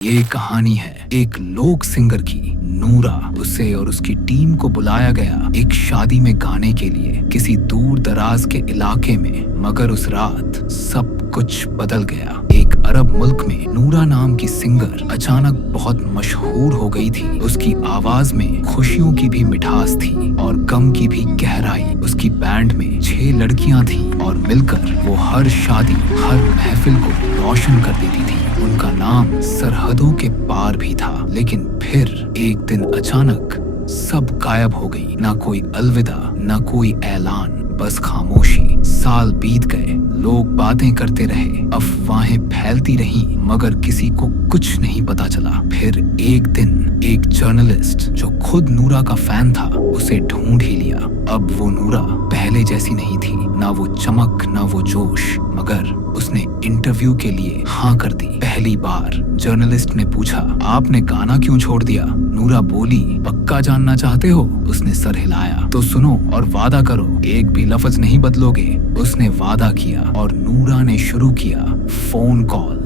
ये कहानी है एक लोक सिंगर की। नूरा, उसे और उसकी टीम को बुलाया गया एक शादी में गाने के लिए किसी दूर दराज के इलाके में। मगर उस रात सब कुछ बदल गया। एक अरब मुल्क में नूरा नाम की सिंगर अचानक बहुत मशहूर हो गई थी। उसकी आवाज में खुशियों की भी मिठास थी और गम की भी गहराई। उसकी बैंड में 6 लड़कियां थीं और मिलकर वो हर शादी, हर महफिल को रोशन कर देती थी। उनका नाम सरहदों के पार भी था। लेकिन फिर एक दिन अचानक सब गायब हो गई। ना कोई अलविदा, ना कोई ऐलान, बस खामोशी। साल बीत गए, लोग बातें करते रहे, अफवाहें फैलती रहीं, मगर किसी को कुछ नहीं पता चला। फिर एक दिन एक जर्नलिस्ट जो खुद नूरा का फैन था, उसे ढूंढ ही लिया। अब वो नूरा पहले जैसी नहीं थी, ना वो चमक, ना वो जोश, मगर उसने इंटरव्यू के लिए हाँ कर दी। पहली बार जर्नलिस्ट ने पूछा, आपने गाना क्यों छोड़ दिया? नूरा बोली, पक्का जानना चाहते हो? उसने सर हिलाया। तो सुनो और वादा करो, एक भी लफ्ज नहीं बदलोगे। उसने वादा किया और नूरा ने शुरू किया फोन कॉल।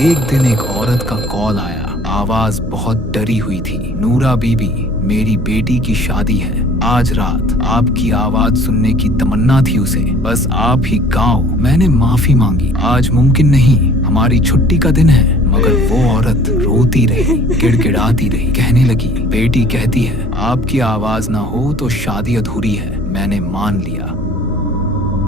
एक दिन एक औरत का कॉल आया। आवाज बहुत डरी हुई थी। नूरा बीबी, मेरी बेटी की शादी है आज रात। आपकी आवाज सुनने की तमन्ना थी उसे, बस आप ही गाओ। मैंने माफी मांगी, आज मुमकिन नहीं, हमारी छुट्टी का दिन है। मगर वो औरत रोती रही, गिड़गिड़ाती रही, कहने लगी, बेटी कहती है आपकी आवाज ना हो तो शादी अधूरी है। मैंने मान लिया।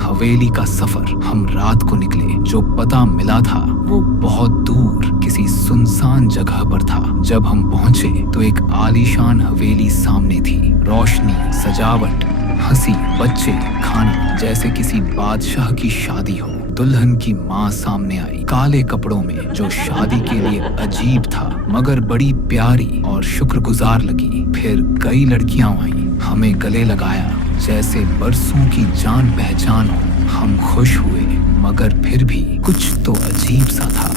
हवेली का सफर, हम रात को निकले। जो पता मिला था वो बहुत दूर किसी सुनसान जगह पर था। जब हम पहुंचे तो एक आलीशान हवेली सामने थी। रोशनी, सजावट, हंसी, बच्चे, खाना, जैसे किसी बादशाह की शादी हो। दुल्हन की माँ सामने आई, काले कपड़ों में, जो शादी के लिए अजीब था मगर बड़ी प्यारी और शुक्रगुजार लगी। फिर कई लड़कियां आईं, हमें गले लगाया जैसे बरसों की जान पहचान हो। हम खुश हुए, मगर फिर भी कुछ तो अजीब सा था।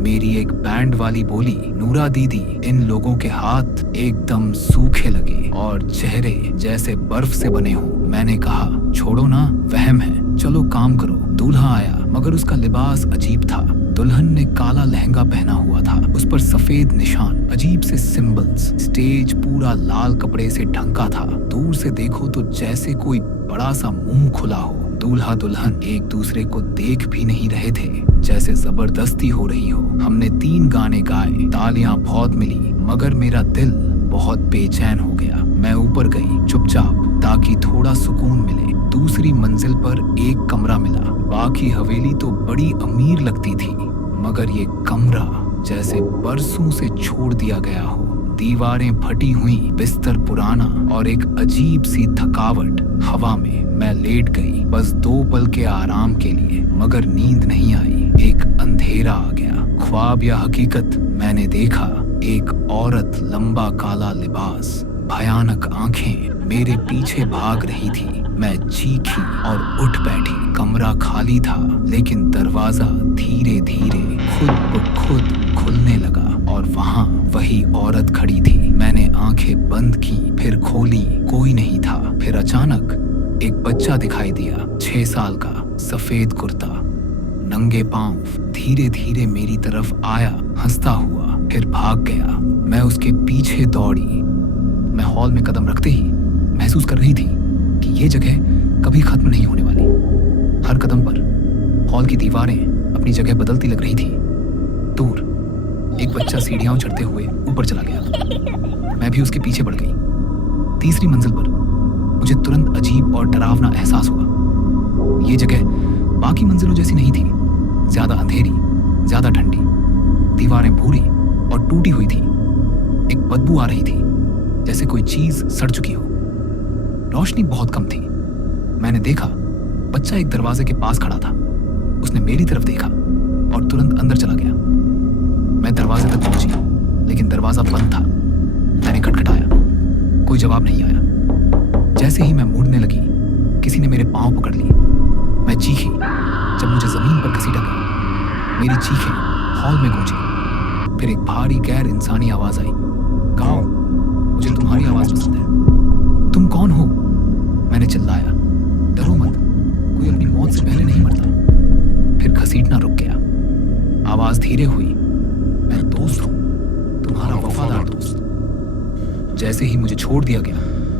मेरी एक बैंड वाली बोली, नूरा दीदी, इन लोगों के हाथ एकदम सूखे लगे और चेहरे जैसे बर्फ से बने हो। मैंने कहा, छोड़ो ना, वहम है, चलो काम करो। दूल्हा आया, मगर उसका लिबास अजीब था। दुल्हन ने काला लहंगा पहना हुआ था, उस पर सफेद निशान, अजीब से सिंबल्स। स्टेज पूरा लाल कपड़े से ढंका था। दूर से देखो तो जैसे कोई बड़ा सा मुंह खुला हो। दूल्हा दुल्हन एक दूसरे को देख भी नहीं रहे थे, जैसे जबरदस्ती हो रही हो। हमने 3 गाने गाए, तालियां बहुत मिली, मगर मेरा दिल बहुत बेचैन हो गया। मैं ऊपर गई चुपचाप, ताकि थोड़ा सुकून मिले। दूसरी मंजिल पर एक कमरा मिला। बाकी हवेली तो बड़ी अमीर लगती थी, मगर ये कमरा जैसे बरसों से छोड़ दिया गया हो। दीवारें फटी हुई, बिस्तर पुराना और एक अजीब सी थकावट। हवा में मैं लेट गई, बस 2 पल के आराम के लिए, मगर नींद नहीं आई। एक अंधेरा आ गया। ख्वाब या हकीकत, मैंने देखा एक औरत, लंबा काला लिबास, भयानक आंखें मेरे पीछे भाग रही थी। मैं चीखी और उठ बैठी। कमरा खाली था, लेकिन दरवाजा धीरे धीरे खुद ब खुद खुलने लगा और वहाँ वही औरत खड़ी थी। मैंने आंखें बंद की, फिर खोली, कोई नहीं था। फिर अचानक एक बच्चा दिखाई दिया, 6 साल का, सफेद कुर्ता, नंगे पांव, धीरे धीरे मेरी तरफ आया, हंसता हुआ, फिर भाग गया। मैं उसके पीछे दौड़ी। मैं हॉल में कदम रखते ही महसूस कर रही थी कि ये जगह कभी खत्म नहीं होने वाली। हर कदम पर हॉल की दीवारें अपनी जगह बदलती लग रही थी। दूर एक बच्चा सीढ़ियां चढ़ते हुए ऊपर चला गया। मैं भी उसके पीछे बढ़ गई। तीसरी मंजिल पर मुझे तुरंत अजीब और डरावना एहसास हुआ। ये जगह बाकी मंजिलों जैसी नहीं थी। ज्यादा अंधेरी, ज्यादा ठंडी, दीवारें भूरी और टूटी हुई थी। एक बदबू आ रही थी, जैसे कोई चीज सड़ चुकी हो। रोशनी बहुत कम थी। मैंने देखा बच्चा एक दरवाजे के पास खड़ा था। उसने मेरी तरफ देखा और तुरंत अंदर चला गया। मैं दरवाजे तक पहुंची, लेकिन दरवाजा बंद था। मैंने खटखटाया, कोई जवाब नहीं आया। जैसे ही मैं मुड़ने लगी, किसी ने मेरे पांव पकड़ लिए। मैं चीखी। जब मुझे जमीन पर घसीटा गया, मेरी चीखें हॉल में गूंजी। फिर एक भारी गैर इंसानी आवाज आई, गाओ, मुझे तुम्हारी आवाज पसंद है। तुम कौन हो? मैंने चिल्लाया। डरो मत, कोई अपनी मौत से पहले नहीं मरता। फिर घसीटना रुक गया। आवाज धीरे हुई, वफादार दोस्त। जैसे ही मुझे छोड़ दिया गया,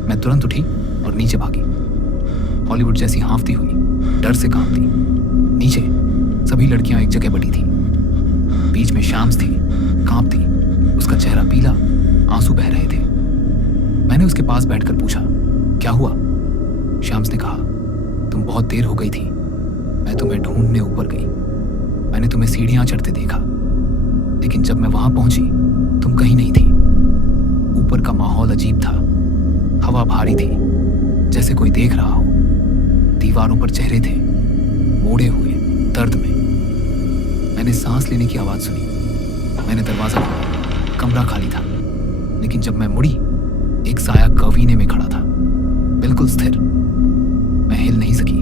मैं तुरंत उठी और नीचे भागी। हॉलीवुड जैसी हाँफती हुई, डर से कांपती। नीचे सभी लड़कियां एक जगह बटी थी। बीच में शाम्स थी, कांपती। उसका चेहरा पीला, आंसू बह रहे थे। मैंने उसके पास बैठकर पूछा, क्या हुआ? शाम्स ने कहा, तुम बहुत देर हो गई थी। मैं तुम्हें ढूंढने ऊपर गई। मैंने तुम्हें सीढ़ियां चढ़ते देखा, लेकिन जब मैं वहां पहुंची तुम कहीं नहीं थी। ऊपर का माहौल अजीब था। हवा भारी थी, जैसे कोई देख रहा हो। दीवारों पर चेहरे थे, मोड़े हुए, दर्द में। मैंने सांस लेने की आवाज सुनी। मैंने दरवाजा खोला। कमरा खाली था, लेकिन जब मैं मुड़ी, एक साया कवीने में खड़ा था, बिल्कुल स्थिर। मैं हिल नहीं सकी।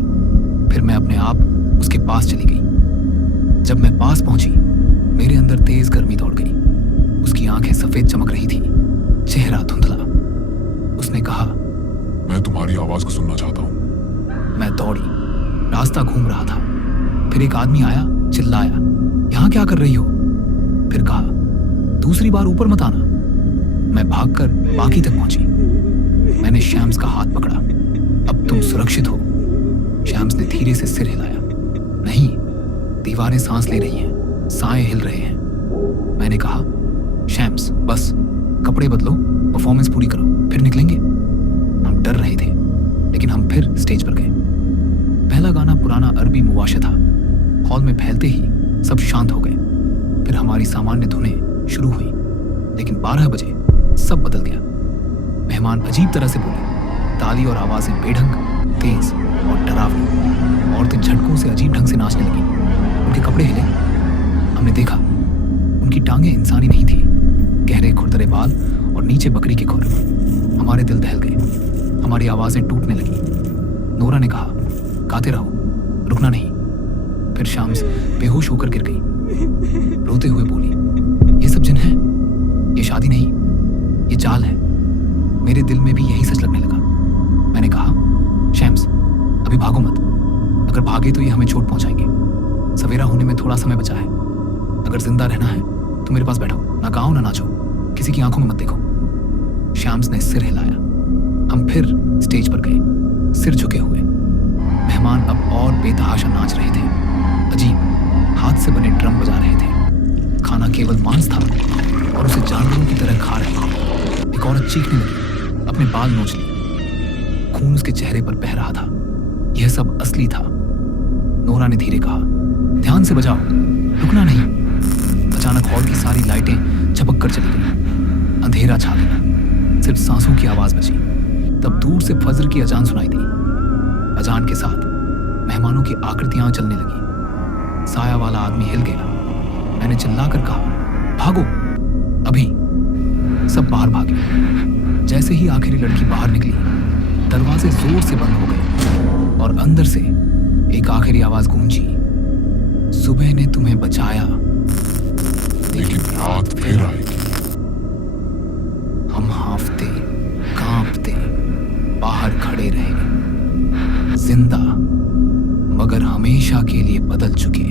फिर मैं अपने आप उसके पास चली गई। जब मैं पास पहुंची, मेरे अंदर तेज गर्मी दौड़ गई। उसकी आंखें सफेद चमक रही थी, चेहरा धुंधला। उसने कहा, मैं तुम्हारी आवाज को सुनना चाहता हूँ। मैं दौड़ी। रास्ता घूम रहा था। फिर एक आदमी आया, चिल्लाया, यहाँ क्या कर रही हो? फिर कहा, दूसरी बार ऊपर मत आना। मैं भागकर बाकी तक पहुंची। मैंने शैम्स का हाथ पकड़ा। अब तुम सुरक्षित हो। शैम्स ने धीरे से सिर हिलाया। नहीं, दीवारें सांस ले रही हैं, साए हिल रहे हैं। मैंने कहा, शैम्स बस कपड़े बदलो, परफॉर्मेंस पूरी करो, फिर निकलेंगे। हम डर रहे थे, लेकिन हम फिर स्टेज पर गए। पहला गाना पुराना अरबी मुवाशा था। हॉल में फैलते ही सब शांत हो गए। फिर हमारी सामान्य धुनें शुरू हुई, लेकिन 12 बजे सब बदल गया। मेहमान अजीब तरह से बोले। ताली और आवाजें बेढंग, तेज और डरावनी। औरतें झटकों से अजीब ढंग से नाचने लगी। उनके कपड़े हिले। हमने देखा, उनकी टांगें इंसानी नहीं थी, गहरे खुरदरे बाल और नीचे बकरी के खुर। हमारे दिल दहल गए। हमारी आवाजें टूटने लगी। नोरा ने कहा, गाते रहो, रुकना नहीं। फिर शाम्स बेहोश होकर गिर गई। रोते हुए बोली, ये सब जिन है, ये शादी नहीं, ये जाल है। मेरे दिल में भी यही सच लगने लगा। मैंने कहा, शैम्स अभी भागो मत। अगर भागे तो ये हमें चोट पहुंचाएंगे। सवेरा होने में थोड़ा समय बचा है। अगर जिंदा रहना है तो मेरे पास बैठो, ना गाओ ना नाचो, किसी की आंखों में मत देखो। शैम्स ने सिर हिलाया। हम फिर स्टेज पर गए, सिर झुके हुए। मेहमान अब और बेतहाशा नाच रहे थे। अजीब हाथ से बने ड्रम बजा रहे थे। खाना केवल मांस था और उसे जानवरों की तरह खा रहे थे। एक औरत चीखने लगी, अपने बाल नोच लिए। खून उसके चेहरे पर बह रहा था। यह सब असली था। नोरा ने धीरे कहा, ध्यान से बजाओ, रुकना नहीं। अचानक हॉल की सारी लाइटें झपक कर चली गई। अंधेरा छा गया। सिर्फ सांसों की आवाज बची। तब दूर से फजर की अजान सुनाई दी। अजान के साथ मेहमानों की आकृतियां चलने लगी। साया वाला आदमी हिल गया। मैंने चिल्लाकर कहा, भागो अभी। सब बाहर भागे। जैसे ही आखिरी लड़की बाहर निकली, दरवाजे जोर से बंद हो गए और अंदर से एक आखिरी आवाज गूंजी, सुबह ने तुम्हें बचाया, लेकिन रात फिर आएगी। हम हांफते, कांपते बाहर खड़े रहे, जिंदा मगर हमेशा के लिए बदल चुके।